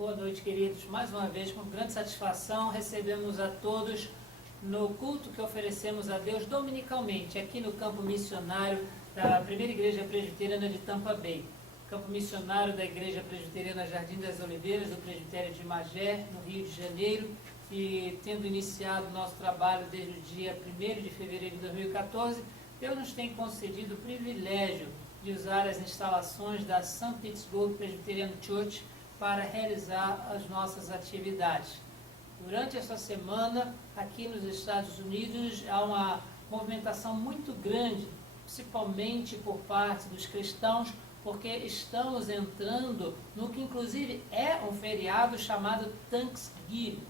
Boa noite, queridos. Mais uma vez, com grande satisfação, recebemos a todos no culto que oferecemos a Deus dominicalmente, aqui no campo missionário da Primeira Igreja Presbiteriana de Tampa Bay. Campo missionário da Igreja Presbiteriana Jardim das Oliveiras, do Presbitério de Magé, no Rio de Janeiro, e tendo iniciado o nosso trabalho desde o dia 1º de fevereiro de 2014, Deus nos tem concedido o privilégio de usar as instalações da St. Petersburg Presbyterian Church para realizar as nossas atividades. Durante esta semana, aqui nos Estados Unidos, há uma movimentação muito grande, principalmente por parte dos cristãos, porque estamos entrando no que inclusive é um feriado chamado Thanksgiving.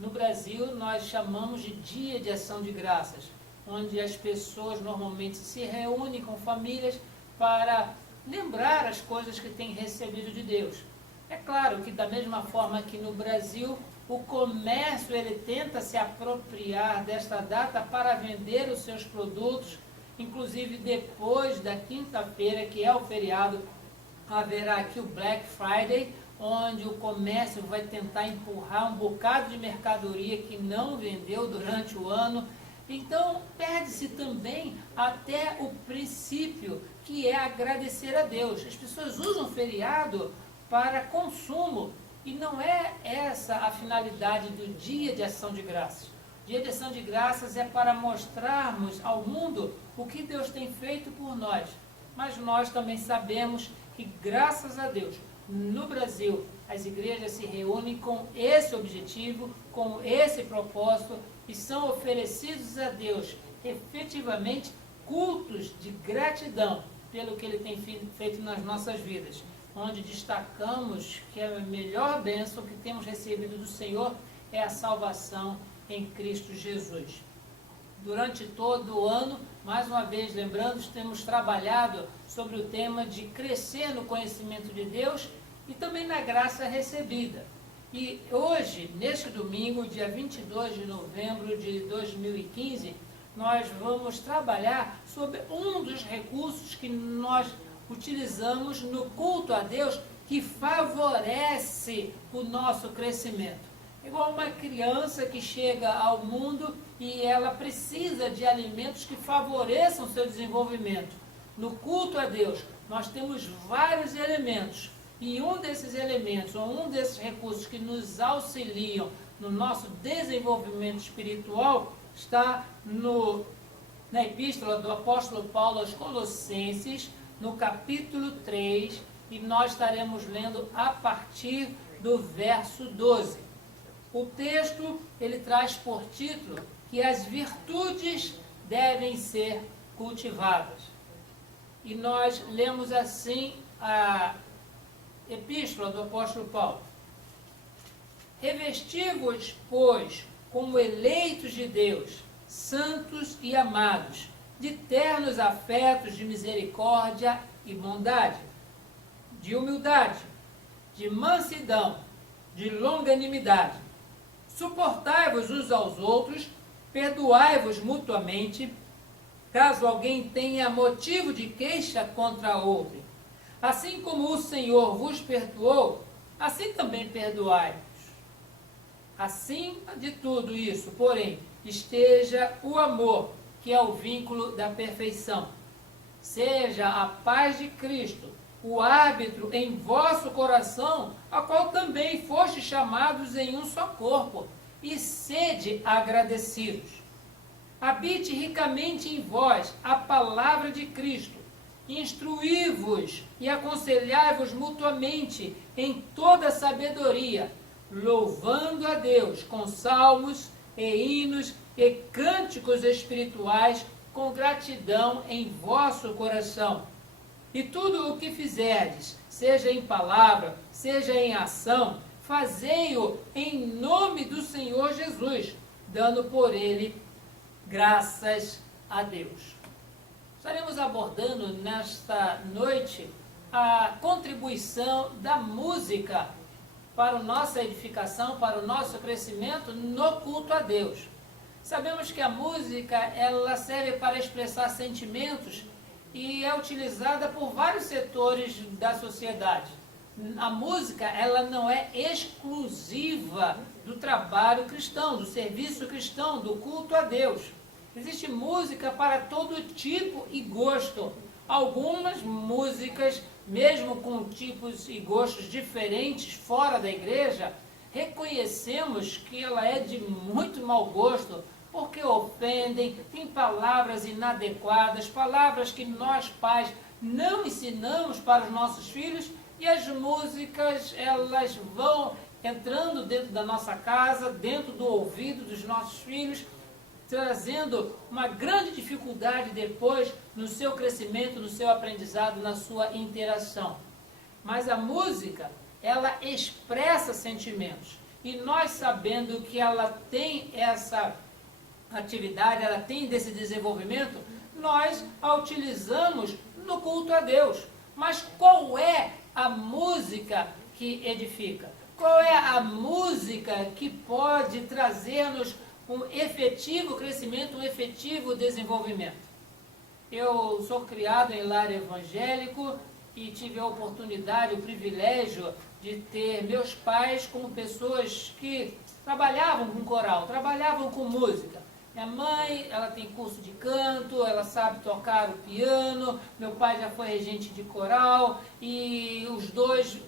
No Brasil, nós chamamos de Dia de Ação de Graças, onde as pessoas normalmente se reúnem com famílias para lembrar as coisas que têm recebido de Deus. É claro que da mesma forma que no Brasil, o comércio ele tenta se apropriar desta data para vender os seus produtos, inclusive depois da quinta-feira, que é o feriado, haverá aqui o Black Friday, onde o comércio vai tentar empurrar um bocado de mercadoria que não vendeu durante o ano. Então, perde-se também até o princípio, que é agradecer a Deus. As pessoas usam feriado para consumo, e não é essa a finalidade do Dia de Ação de Graças. O Dia de Ação de Graças é para mostrarmos ao mundo o que Deus tem feito por nós. Mas nós também sabemos que, graças a Deus, no Brasil, as igrejas se reúnem com esse objetivo, com esse propósito, e são oferecidos a Deus, efetivamente, cultos de gratidão pelo que Ele tem feito nas nossas vidas, onde destacamos que a melhor bênção que temos recebido do Senhor é a salvação em Cristo Jesus. Durante todo o ano, mais uma vez lembrando, temos trabalhado sobre o tema de crescer no conhecimento de Deus e também na graça recebida. E hoje, neste domingo, dia 22 de novembro de 2015, nós vamos trabalhar sobre um dos recursos que nós utilizamos no culto a Deus, que favorece o nosso crescimento. Igual uma criança que chega ao mundo e ela precisa de alimentos que favoreçam o seu desenvolvimento. No culto a Deus, nós temos vários elementos, e um desses elementos, ou um desses recursos que nos auxiliam no nosso desenvolvimento espiritual, está na epístola do apóstolo Paulo aos Colossenses, no capítulo 3, e nós estaremos lendo a partir do verso 12. O texto, ele traz por título que as virtudes devem ser cultivadas. E nós lemos assim a epístola do apóstolo Paulo. Revesti-vos, pois, como eleitos de Deus, santos e amados, de ternos afetos de misericórdia e bondade, de humildade, de mansidão, de longanimidade. Suportai-vos uns aos outros, perdoai-vos mutuamente, caso alguém tenha motivo de queixa contra outro. Assim como o Senhor vos perdoou, assim também perdoai-vos. Assim de tudo isso, porém, esteja o amor, que é o vínculo da perfeição. Seja a paz de Cristo o árbitro em vosso coração, a qual também foste chamados em um só corpo, e sede agradecidos. Habite ricamente em vós a palavra de Cristo, instruí-vos e aconselhai-vos mutuamente em toda sabedoria, louvando a Deus com salmos e hinos e cânticos espirituais com gratidão em vosso coração. E tudo o que fizerdes, seja em palavra, seja em ação, fazei-o em nome do Senhor Jesus, dando por ele graças a Deus. Estaremos abordando nesta noite a contribuição da música para a nossa edificação, para o nosso crescimento no culto a Deus. Sabemos que a música ela serve para expressar sentimentos e é utilizada por vários setores da sociedade. A música, ela não é exclusiva do trabalho cristão, do serviço cristão, do culto a Deus. Existe música para todo tipo e gosto. Algumas músicas, mesmo com tipos e gostos diferentes fora da igreja, reconhecemos que ela é de muito mau gosto, porque ofendem, tem palavras inadequadas, palavras que nós pais não ensinamos para os nossos filhos, e as músicas, elas vão entrando dentro da nossa casa, dentro do ouvido dos nossos filhos, trazendo uma grande dificuldade depois no seu crescimento, no seu aprendizado, na sua interação. Mas a música, ela expressa sentimentos. E nós, sabendo que ela tem essa atividade, ela tem desse desenvolvimento, nós a utilizamos no culto a Deus. Mas qual é a música que edifica? Qual é a música que pode trazer-nos um efetivo crescimento, um efetivo desenvolvimento? Eu sou criado em lar evangélico e tive a oportunidade, o privilégio de ter meus pais como pessoas que trabalhavam com coral, trabalhavam com música. Minha mãe, ela tem curso de canto, ela sabe tocar o piano, meu pai já foi regente de coral, e os dois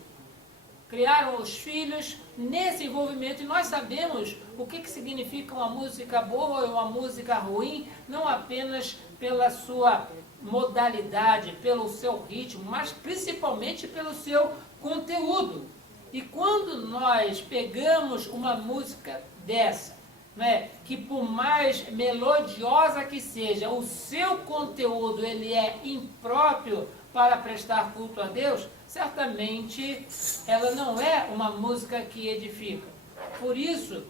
criaram os filhos nesse envolvimento, e nós sabemos o que significa uma música boa e uma música ruim, não apenas pela sua modalidade, pelo seu ritmo, mas principalmente pelo seu conteúdo. E quando nós pegamos uma música dessa, né, que por mais melodiosa que seja, o seu conteúdo ele é impróprio para prestar culto a Deus, certamente ela não é uma música que edifica. Por isso,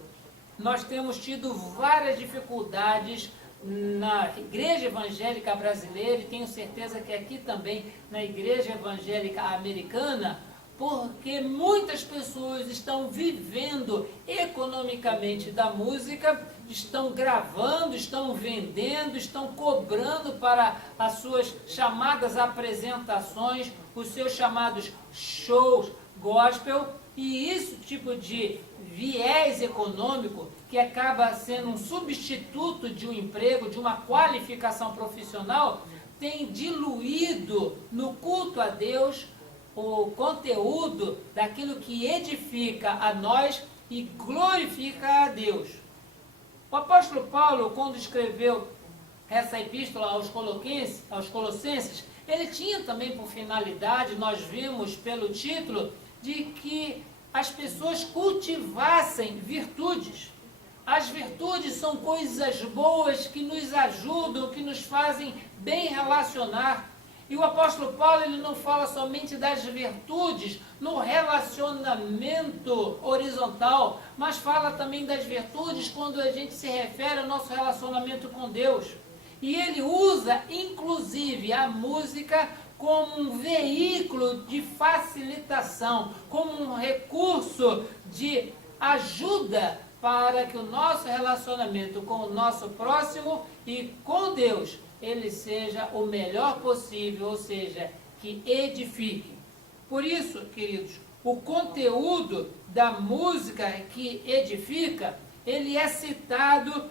nós temos tido várias dificuldades na igreja evangélica brasileira, e tenho certeza que aqui também na igreja evangélica americana, porque muitas pessoas estão vivendo economicamente da música, estão gravando, estão vendendo, estão cobrando para as suas chamadas apresentações, os seus chamados shows gospel, e esse tipo de viés econômico, que acaba sendo um substituto de um emprego, de uma qualificação profissional, tem diluído no culto a Deus o conteúdo daquilo que edifica a nós e glorifica a Deus. O apóstolo Paulo, quando escreveu essa epístola aos Colossenses, ele tinha também por finalidade, nós vimos pelo título, de que as pessoas cultivassem virtudes. As virtudes são coisas boas que nos ajudam, que nos fazem bem relacionar. E o apóstolo Paulo, ele não fala somente das virtudes no relacionamento horizontal, mas fala também das virtudes quando a gente se refere ao nosso relacionamento com Deus. E ele usa, inclusive, a música como um veículo de facilitação, como um recurso de ajuda para que o nosso relacionamento com o nosso próximo e com Deus ele seja o melhor possível, ou seja, que edifique. Por isso, queridos, o conteúdo da música que edifica, ele é citado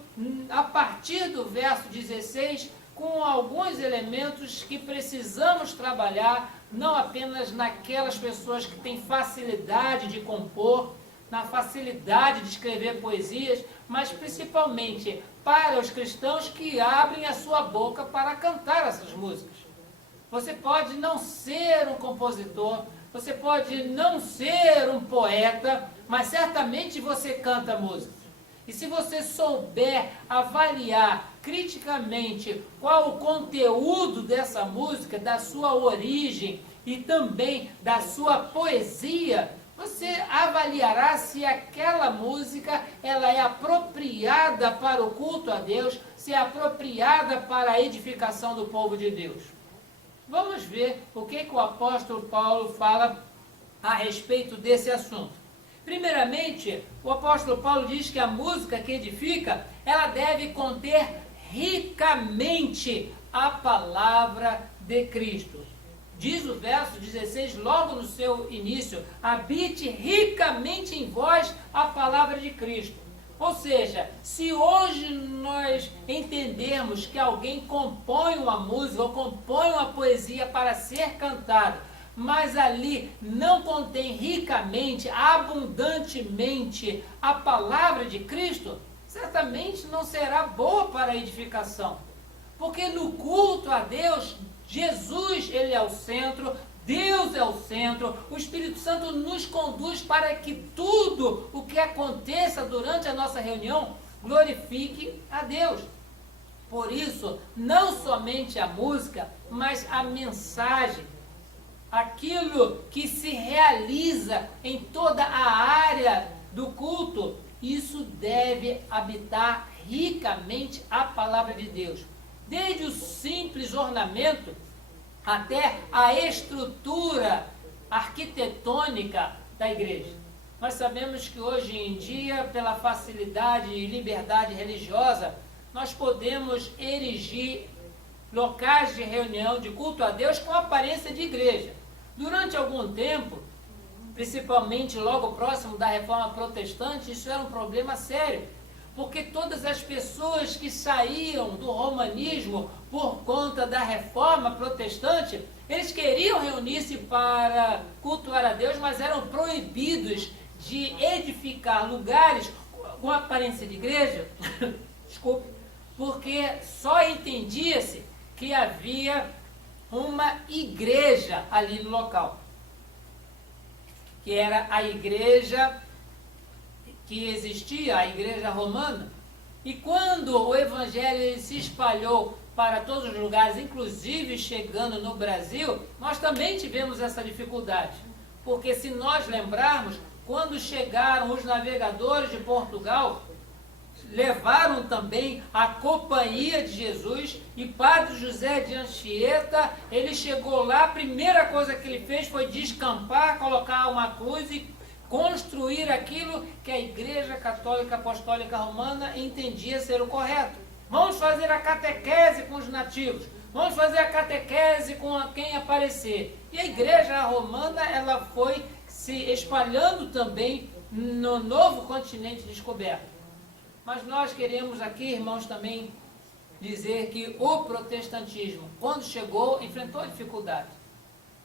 a partir do verso 16, com alguns elementos que precisamos trabalhar, não apenas naquelas pessoas que têm facilidade de compor, na facilidade de escrever poesias, mas principalmente para os cristãos que abrem a sua boca para cantar essas músicas. Você pode não ser um compositor, você pode não ser um poeta, mas certamente você canta músicas. E se você souber avaliar criticamente qual o conteúdo dessa música, da sua origem e também da sua poesia, você avaliará se aquela música ela é apropriada para o culto a Deus, se é apropriada para a edificação do povo de Deus. Vamos ver o que o apóstolo Paulo fala a respeito desse assunto. Primeiramente, o apóstolo Paulo diz que a música que edifica, ela deve conter ricamente a palavra de Cristo. diz o verso 16, logo no seu início, habite ricamente em vós a palavra de Cristo. Ou seja, se hoje nós entendermos que alguém compõe uma música ou compõe uma poesia para ser cantada, mas ali não contém ricamente, abundantemente a palavra de Cristo, certamente não será boa para a edificação. Porque no culto a Deus, Jesus, ele é o centro, Deus é o centro, o Espírito Santo nos conduz para que tudo o que aconteça durante a nossa reunião glorifique a Deus. Por isso, não somente a música, mas a mensagem, aquilo que se realiza em toda a área do culto, isso deve habitar ricamente a palavra de Deus. Desde o simples ornamento até a estrutura arquitetônica da igreja. Nós sabemos que hoje em dia, pela facilidade e liberdade religiosa, nós podemos erigir locais de reunião, de culto a Deus com aparência de igreja. Durante algum tempo, principalmente logo próximo da Reforma Protestante, isso era um problema sério, porque todas as pessoas que saíam do romanismo por conta da Reforma Protestante, eles queriam reunir-se para cultuar a Deus, mas eram proibidos de edificar lugares com aparência de igreja, desculpe, porque só entendia-se que havia uma igreja ali no local, que era a igreja que existia, a igreja romana. E quando o evangelho se espalhou para todos os lugares, inclusive chegando no Brasil, nós também tivemos essa dificuldade. Porque se nós lembrarmos, quando chegaram os navegadores de Portugal, levaram também a Companhia de Jesus, e Padre José de Anchieta, ele chegou lá, a primeira coisa que ele fez foi descampar, colocar uma cruz e construir aquilo que a Igreja Católica Apostólica Romana entendia ser o correto. Vamos fazer a catequese com os nativos, vamos fazer a catequese com quem aparecer. E a Igreja Romana, ela foi se espalhando também no novo continente descoberto. Mas nós queremos aqui, irmãos, também dizer que o protestantismo, quando chegou, enfrentou dificuldades.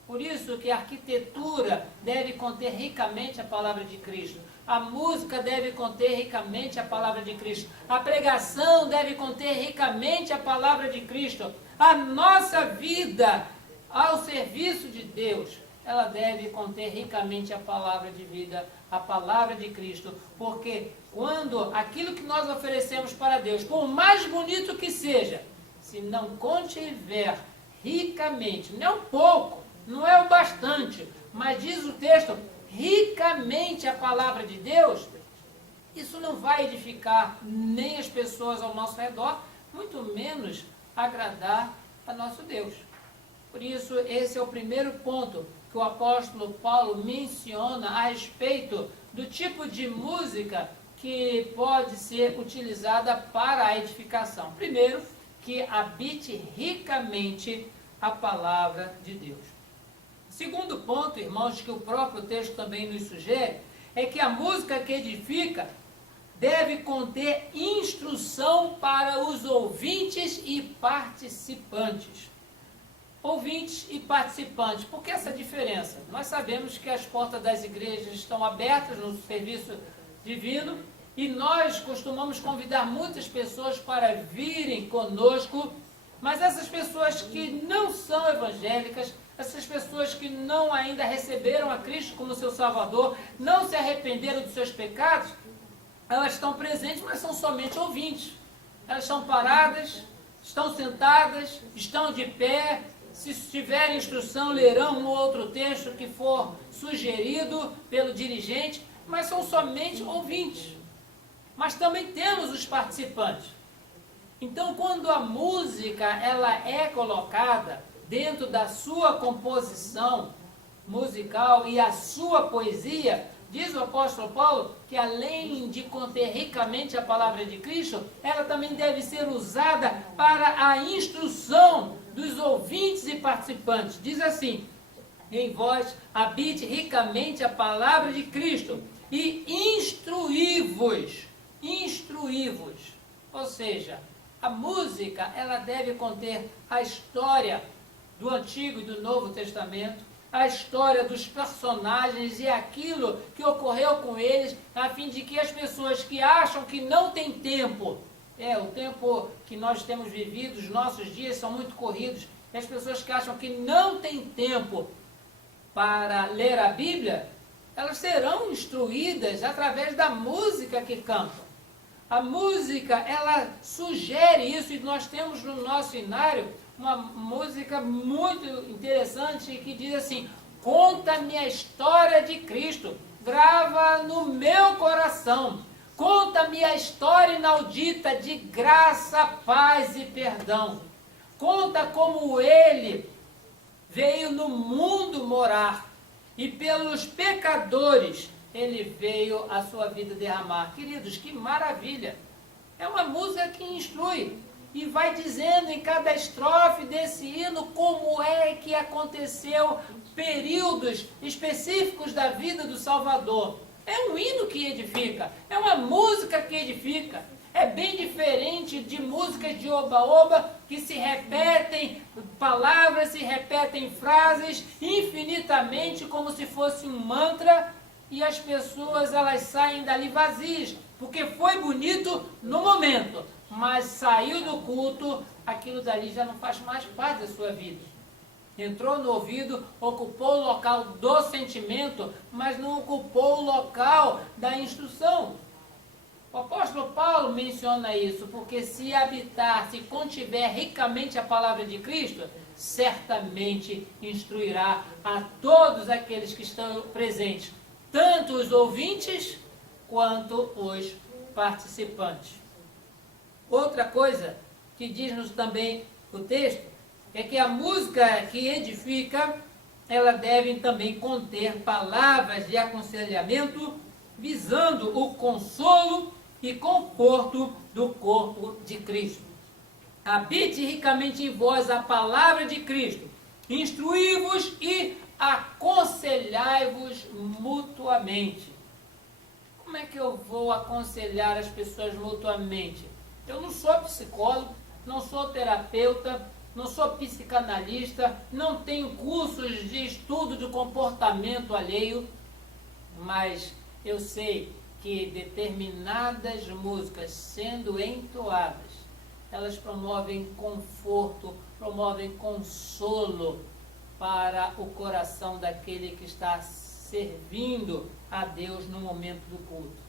Por isso que a arquitetura deve conter ricamente a palavra de Cristo. A música deve conter ricamente a palavra de Cristo. A pregação deve conter ricamente a palavra de Cristo. A nossa vida ao serviço de Deus, ela deve conter ricamente a palavra de vida, a palavra de Cristo. Porque quando aquilo que nós oferecemos para Deus, por mais bonito que seja, se não contiver ricamente, não é um pouco, não é o bastante, mas diz o texto, ricamente a palavra de Deus, isso não vai edificar nem as pessoas ao nosso redor, muito menos agradar a nosso Deus. Por isso, esse é o primeiro ponto que o apóstolo Paulo menciona a respeito do tipo de música que pode ser utilizada para a edificação. Primeiro, que habite ricamente a palavra de Deus. Segundo ponto, irmãos, que o próprio texto também nos sugere, é que a música que edifica deve conter instrução para os ouvintes e participantes. Ouvintes e participantes. Por que essa diferença? Nós sabemos que as portas das igrejas estão abertas no serviço divino e nós costumamos convidar muitas pessoas para virem conosco, mas essas pessoas que não são evangélicas, essas pessoas que não ainda receberam a Cristo como seu Salvador, não se arrependeram dos seus pecados, elas estão presentes, mas são somente ouvintes. Elas estão paradas, estão sentadas, estão de pé, se tiver instrução, lerão um ou outro texto que for sugerido pelo dirigente, mas são somente ouvintes. Mas também temos os participantes. Então, quando a música ela é colocada dentro da sua composição musical e a sua poesia, diz o apóstolo Paulo que além de conter ricamente a palavra de Cristo, ela também deve ser usada para a instrução dos ouvintes e participantes. Diz assim: em vós habite ricamente a palavra de Cristo e instruí-vos. Instruí-vos. Ou seja, a música, ela deve conter a história do Antigo e do Novo Testamento, a história dos personagens e aquilo que ocorreu com eles, a fim de que as pessoas que acham que não tem tempo, o tempo que nós temos vivido, os nossos dias são muito corridos, e as pessoas que acham que não tem tempo para ler a Bíblia, elas serão instruídas através da música que cantam. A música, ela sugere isso, e nós temos no nosso inário uma música muito interessante que diz assim: conta-me a história de Cristo, grava no meu coração, conta-me a história inaudita de graça, paz e perdão. Conta como ele veio no mundo morar e pelos pecadores ele veio a sua vida derramar. Queridos, que maravilha! É uma música que instrui e vai dizendo em cada estrofe desse hino como é que aconteceu períodos específicos da vida do Salvador. É um hino que edifica, é uma música que edifica. É bem diferente de músicas de oba-oba que se repetem palavras, se repetem frases infinitamente como se fosse um mantra, e as pessoas elas saem dali vazias, porque foi bonito no momento, mas saiu do culto, aquilo dali já não faz mais parte da sua vida. Entrou no ouvido, ocupou o local do sentimento, mas não ocupou o local da instrução. O apóstolo Paulo menciona isso, porque se habitar, se contiver ricamente a palavra de Cristo, certamente instruirá a todos aqueles que estão presentes, tanto os ouvintes quanto os participantes. Outra coisa que diz-nos também o texto é que a música que edifica, ela deve também conter palavras de aconselhamento, visando o consolo e conforto do corpo de Cristo. Habite ricamente em vós a palavra de Cristo, instruí-vos e aconselhai-vos mutuamente. Como é que eu vou aconselhar as pessoas mutuamente? Eu não sou psicólogo, não sou terapeuta, não sou psicanalista, não tenho cursos de estudo de comportamento alheio, mas eu sei que determinadas músicas sendo entoadas, elas promovem conforto, promovem consolo para o coração daquele que está servindo a Deus no momento do culto.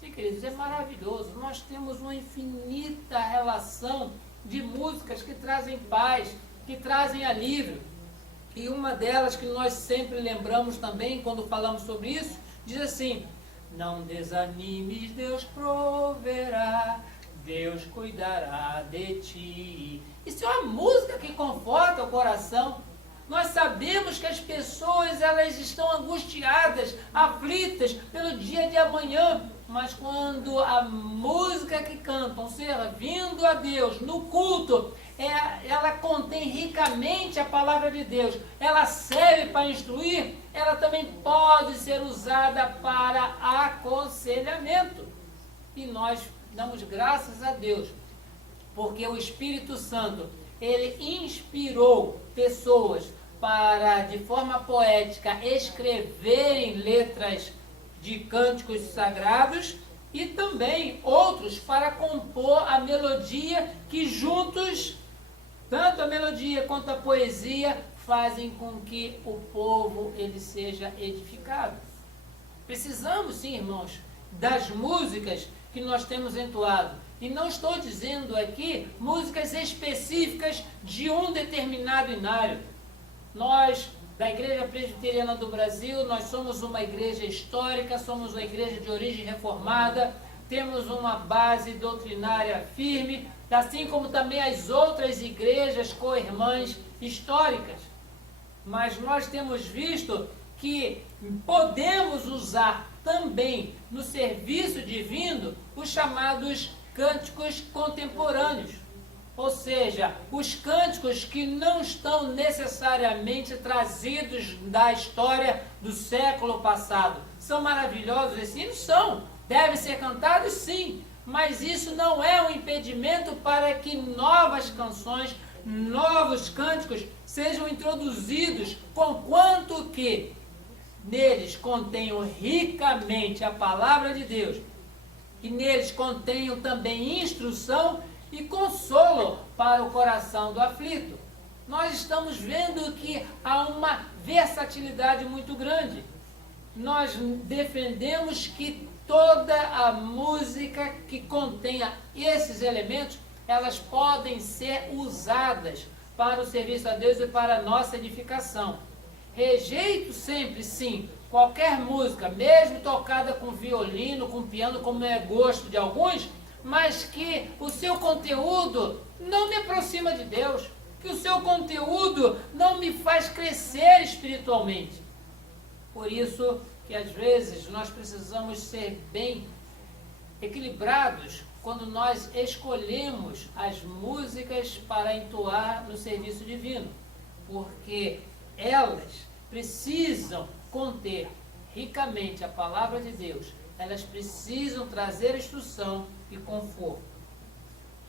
Sim, queridos, é maravilhoso. Nós temos uma infinita relação de músicas que trazem paz, que trazem alívio. E uma delas que nós sempre lembramos também, quando falamos sobre isso, diz assim: não desanimes, Deus proverá, Deus cuidará de ti. Isso é uma música que conforta o coração. Nós sabemos que as pessoas elas estão angustiadas, aflitas pelo dia de amanhã, mas quando a música que cantam, servindo a Deus no culto, ela contém ricamente a palavra de Deus, ela serve para instruir, ela também pode ser usada para aconselhamento. E nós damos graças a Deus, porque o Espírito Santo, ele inspirou pessoas para, de forma poética, escreverem letras de cânticos sagrados e também outros para compor a melodia, que juntos, tanto a melodia quanto a poesia, fazem com que o povo ele seja edificado. Precisamos, sim, irmãos, das músicas que nós temos entoado. E não estou dizendo aqui músicas específicas de um determinado inário. Nós, da Igreja Presbiteriana do Brasil, nós somos uma igreja histórica, somos uma igreja de origem reformada, temos uma base doutrinária firme, assim como também as outras igrejas co-irmãs históricas. Mas nós temos visto que podemos usar também no serviço divino os chamados cânticos contemporâneos. Ou seja, os cânticos que não estão necessariamente trazidos da história do século passado. São maravilhosos, esses hinos são, devem ser cantados sim, mas isso não é um impedimento para que novas canções, novos cânticos sejam introduzidos, conquanto que neles contenham ricamente a palavra de Deus, e neles contenham também instrução e consolo para o coração do aflito. Nós estamos vendo que há uma versatilidade muito grande. Nós defendemos que toda a música que contenha esses elementos, elas podem ser usadas para o serviço a Deus e para a nossa edificação. Rejeito sempre, sim, qualquer música, mesmo tocada com violino, com piano, como é gosto de alguns, mas que o seu conteúdo não me aproxima de Deus, que o seu conteúdo não me faz crescer espiritualmente. Por isso que às vezes nós precisamos ser bem equilibrados quando nós escolhemos as músicas para entoar no serviço divino, porque elas precisam conter ricamente a palavra de Deus, elas precisam trazer instrução e conforto.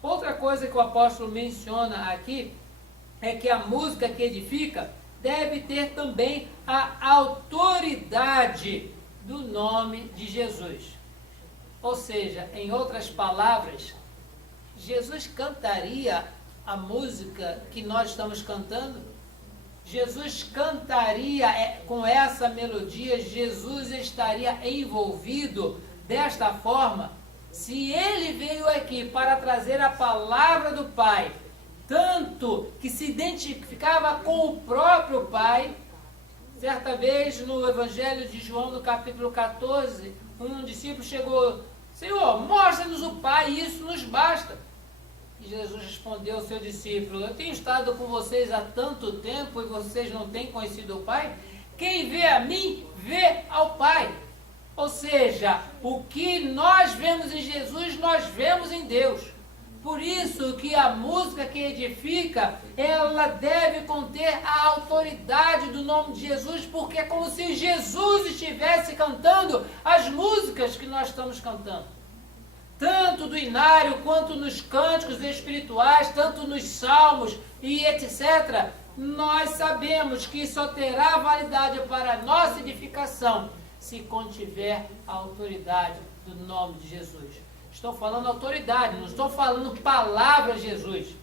Outra coisa que o apóstolo menciona aqui é que a música que edifica deve ter também a autoridade do nome de Jesus. Ou seja, em outras palavras, Jesus cantaria a música que nós estamos cantando? Jesus cantaria com essa melodia, Jesus estaria envolvido desta forma? Se ele veio aqui para trazer a palavra do Pai, tanto que se identificava com o próprio Pai, certa vez no Evangelho de João, no capítulo 14, um discípulo chegou: Senhor, mostra-nos o Pai, isso nos basta. E Jesus respondeu ao seu discípulo: eu tenho estado com vocês há tanto tempo e vocês não têm conhecido o Pai? Quem vê a mim, vê ao Pai. Ou seja, o que nós vemos em Jesus, nós vemos em Deus. Por isso que a música que edifica, ela deve conter a autoridade do nome de Jesus, porque é como se Jesus estivesse cantando as músicas que nós estamos cantando. Tanto do inário, quanto nos cânticos espirituais, tanto nos salmos e etc. Nós sabemos que só terá validade para a nossa edificação se contiver a autoridade do nome de Jesus. Estou falando autoridade, não estou falando palavra de Jesus.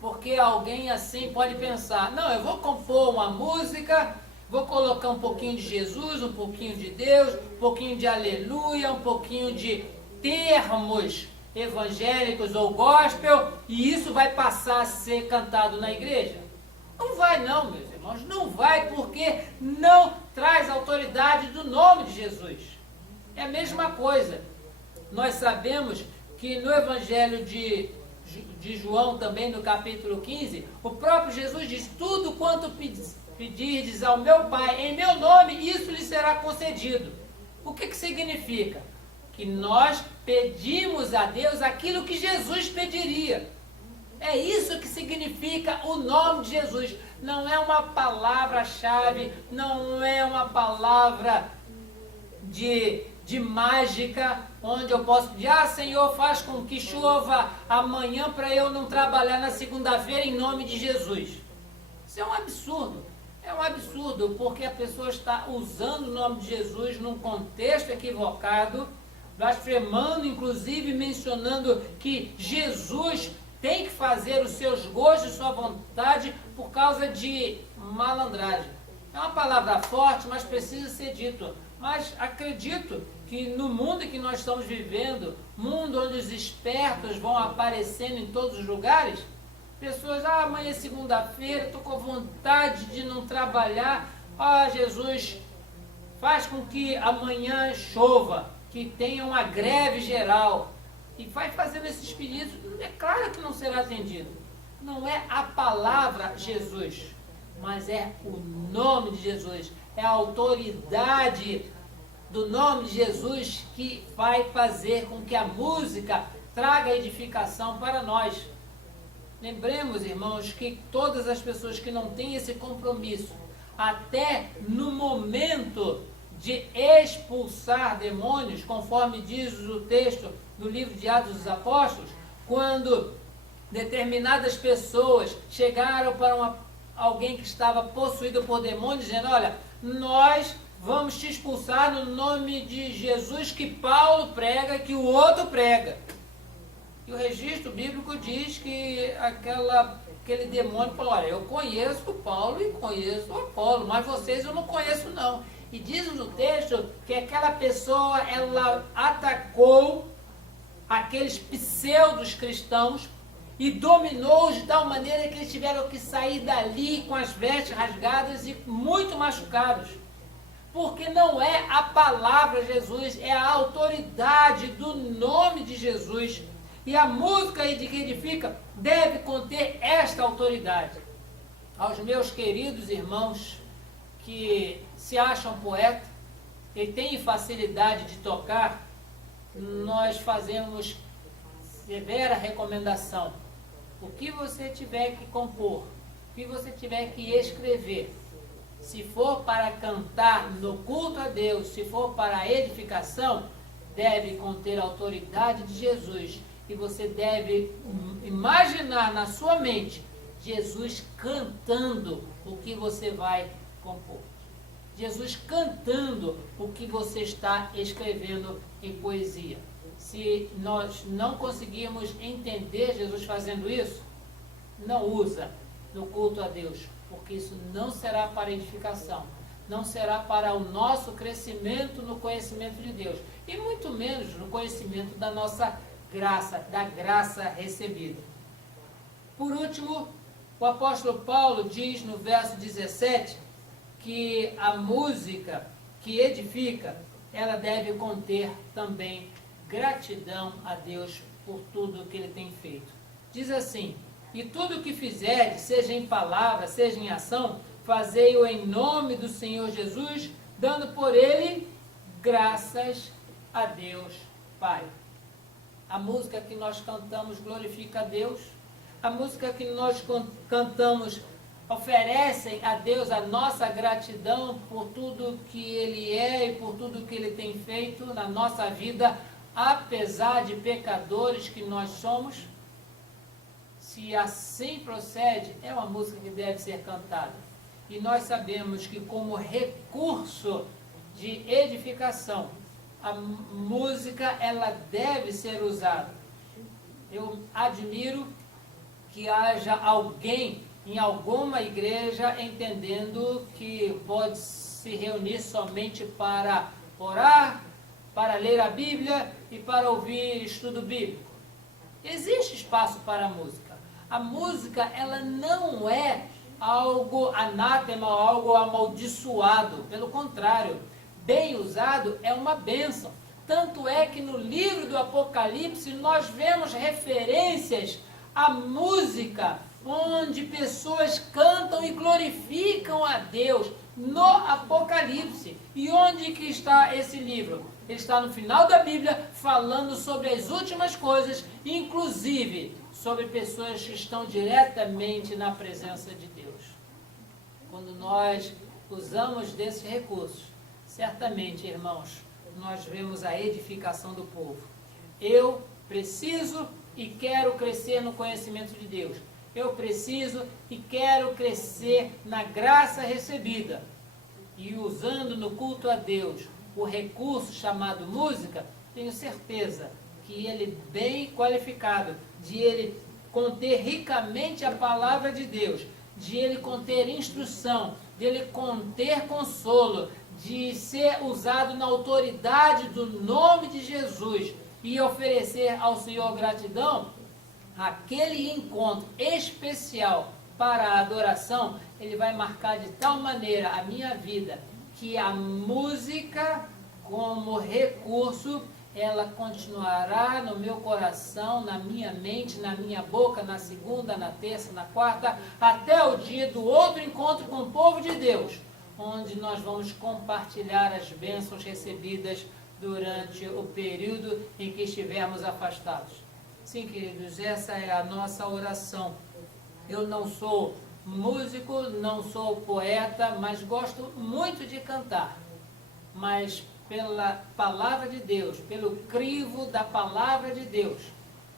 Porque alguém assim pode pensar: não, eu vou compor uma música, vou colocar um pouquinho de Jesus, um pouquinho de Deus, um pouquinho de aleluia, um pouquinho de termos evangélicos ou gospel, e isso vai passar a ser cantado na igreja? Não vai não, meus irmãos, não vai, porque não traz autoridade do nome de Jesus. É a mesma coisa. Nós sabemos que no Evangelho de João, também no capítulo 15, o próprio Jesus diz: tudo quanto pedirdes ao meu Pai em meu nome, isso lhe será concedido. O que significa? Que nós pedimos a Deus aquilo que Jesus pediria. É isso que significa o nome de Jesus. Não é uma palavra-chave, não é uma palavra de mágica, onde eu posso pedir: Senhor, faz com que chova amanhã para eu não trabalhar na segunda-feira em nome de Jesus. Isso é um absurdo. É um absurdo, porque a pessoa está usando o nome de Jesus num contexto equivocado, blasfemando, inclusive mencionando que Jesus tem que fazer os seus gostos, sua vontade, por causa de malandragem. É uma palavra forte, mas precisa ser dito. Mas acredito que no mundo que nós estamos vivendo, mundo onde os espertos vão aparecendo em todos os lugares, pessoas: amanhã é segunda-feira, estou com vontade de não trabalhar, Jesus, faz com que amanhã chova, que tenha uma greve geral, e vai fazendo esses pedidos. É claro que não será atendido. Não é a palavra Jesus, mas é o nome de Jesus, é a autoridade do nome de Jesus que vai fazer com que a música traga edificação para nós. Lembremos, irmãos, que todas as pessoas que não têm esse compromisso, até no momento de expulsar demônios, conforme diz o texto do livro de Atos dos Apóstolos, quando determinadas pessoas chegaram para alguém que estava possuído por demônios, dizendo: olha, nós vamos te expulsar no nome de Jesus que Paulo prega, que o outro prega. E o registro bíblico diz que aquele demônio falou: olha, eu conheço o Paulo e conheço o Apolo, mas vocês eu não conheço não. E diz no texto que aquela pessoa, ela atacou aqueles pseudos cristãos e dominou-os de tal maneira que eles tiveram que sair dali com as vestes rasgadas e muito machucados. Porque não é a palavra Jesus, é a autoridade do nome de Jesus. E a música de que edifica deve conter esta autoridade. Aos meus queridos irmãos que se acham poetas e têm facilidade de tocar, nós fazemos severa recomendação. O que você tiver que compor, o que você tiver que escrever, se for para cantar no culto a Deus, se for para a edificação, deve conter a autoridade de Jesus. E você deve imaginar na sua mente Jesus cantando o que você vai compor. Jesus cantando o que você está escrevendo em poesia. Se nós não conseguirmos entender Jesus fazendo isso, não usa no culto a Deus, porque isso não será para edificação, não será para o nosso crescimento no conhecimento de Deus, e muito menos no conhecimento da nossa graça, da graça recebida. Por último, o apóstolo Paulo diz no verso 17 que a música que edifica, ela deve conter também gratidão a Deus por tudo que Ele tem feito. Diz assim: e tudo o que fizerdes, seja em palavra, seja em ação, fazei-o em nome do Senhor Jesus, dando por Ele graças a Deus Pai. A música que nós cantamos glorifica a Deus. A música que nós cantamos oferecem a Deus a nossa gratidão por tudo que Ele é e por tudo que Ele tem feito na nossa vida, apesar de pecadores que nós somos. Se assim procede, é uma música que deve ser cantada. E nós sabemos que, como recurso de edificação, a música ela deve ser usada. Eu admiro que haja alguém em alguma igreja entendendo que pode se reunir somente para orar, para ler a Bíblia e para ouvir estudo bíblico. Existe espaço para a música. A música ela não é algo anátema, algo amaldiçoado. Pelo contrário, bem usado é uma bênção. Tanto é que no livro do Apocalipse nós vemos referências à música, onde pessoas cantam e glorificam a Deus no Apocalipse. E onde que está esse livro? Ele está no final da Bíblia, falando sobre as últimas coisas, inclusive sobre pessoas que estão diretamente na presença de Deus. Quando nós usamos desses recursos, certamente, irmãos, nós vemos a edificação do povo. Eu preciso e quero crescer no conhecimento de Deus. Eu preciso e quero crescer na graça recebida. E usando no culto a Deus o recurso chamado música, tenho certeza que ele bem qualificado, de ele conter ricamente a palavra de Deus, de ele conter instrução, de ele conter consolo, de ser usado na autoridade do nome de Jesus e oferecer ao Senhor gratidão, aquele encontro especial para a adoração, ele vai marcar de tal maneira a minha vida, que a música, como recurso, ela continuará no meu coração, na minha mente, na minha boca, na segunda, na terça, na quarta, até o dia do outro encontro com o povo de Deus, onde nós vamos compartilhar as bênçãos recebidas durante o período em que estivermos afastados. Sim, queridos, essa é a nossa oração Eu não sou músico, não sou poeta, mas gosto muito de cantar. Mas pela palavra de Deus, pelo crivo da palavra de Deus,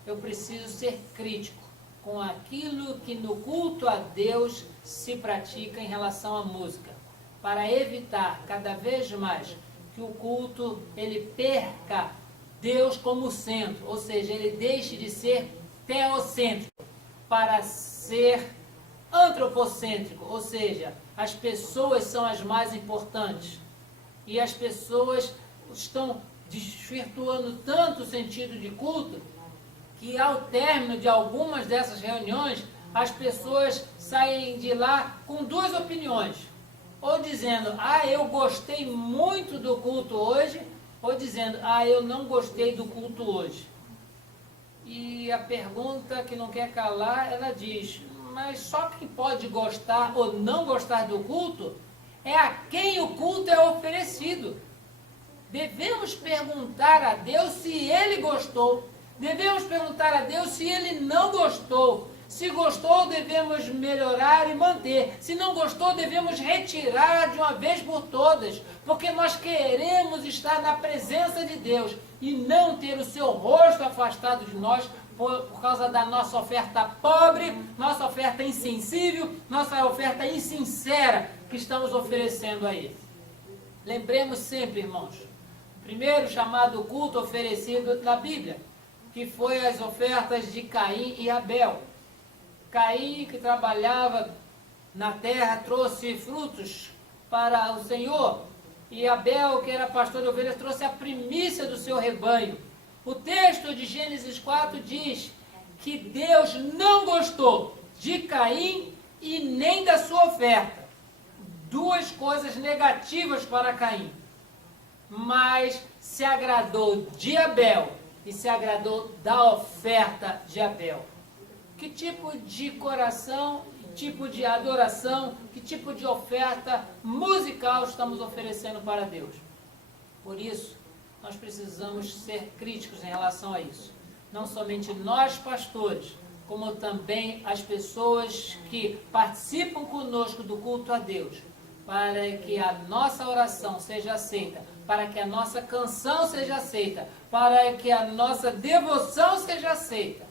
eu preciso ser crítico com aquilo que no culto a Deus se pratica em relação à música, para evitar cada vez mais que o culto ele perca Deus como centro, ou seja, ele deixe de ser teocêntrico para ser antropocêntrico, ou seja, as pessoas são as mais importantes. E as pessoas estão desvirtuando tanto o sentido de culto que ao término de algumas dessas reuniões, as pessoas saem de lá com duas opiniões. Ou dizendo, eu gostei muito do culto hoje, ou dizendo, eu não gostei do culto hoje. E a pergunta que não quer calar, ela diz, mas só quem pode gostar ou não gostar do culto é a quem o culto é oferecido. Devemos perguntar a Deus se ele gostou. Devemos perguntar a Deus se ele não gostou. Se gostou, devemos melhorar e manter. Se não gostou, devemos retirar de uma vez por todas. Porque nós queremos estar na presença de Deus e não ter o seu rosto afastado de nós por causa da nossa oferta pobre, nossa oferta insensível, nossa oferta insincera que estamos oferecendo a Ele. Lembremos sempre, irmãos, o primeiro chamado culto oferecido na Bíblia, que foi as ofertas de Caim e Abel. Caim, que trabalhava na terra, trouxe frutos para o Senhor, e Abel, que era pastor de ovelhas, trouxe a primícia do seu rebanho. O texto de Gênesis 4 diz que Deus não gostou de Caim e nem da sua oferta. Duas coisas negativas para Caim. Mas se agradou de Abel e se agradou da oferta de Abel. Que tipo de coração, que tipo de adoração, que tipo de oferta musical estamos oferecendo para Deus? Por isso, nós precisamos ser críticos em relação a isso. Não somente nós, pastores, como também as pessoas que participam conosco do culto a Deus, para que a nossa oração seja aceita, para que a nossa canção seja aceita, para que a nossa devoção seja aceita,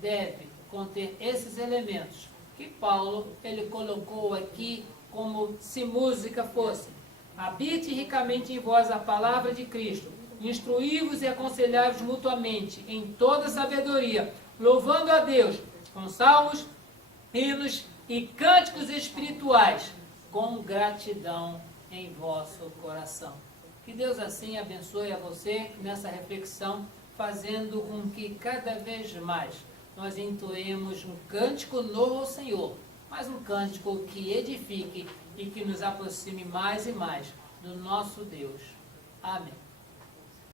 deve conter esses elementos que Paulo ele colocou aqui como se música fosse. Habite ricamente em vós a palavra de Cristo, instruí-vos e aconselhai-vos mutuamente em toda sabedoria, louvando a Deus com salmos, hinos e cânticos espirituais, com gratidão em vosso coração. Que Deus assim abençoe a você nessa reflexão, fazendo com que cada vez mais nós entoemos um cântico novo ao Senhor, mas um cântico que edifique e que nos aproxime mais e mais do nosso Deus. Amém.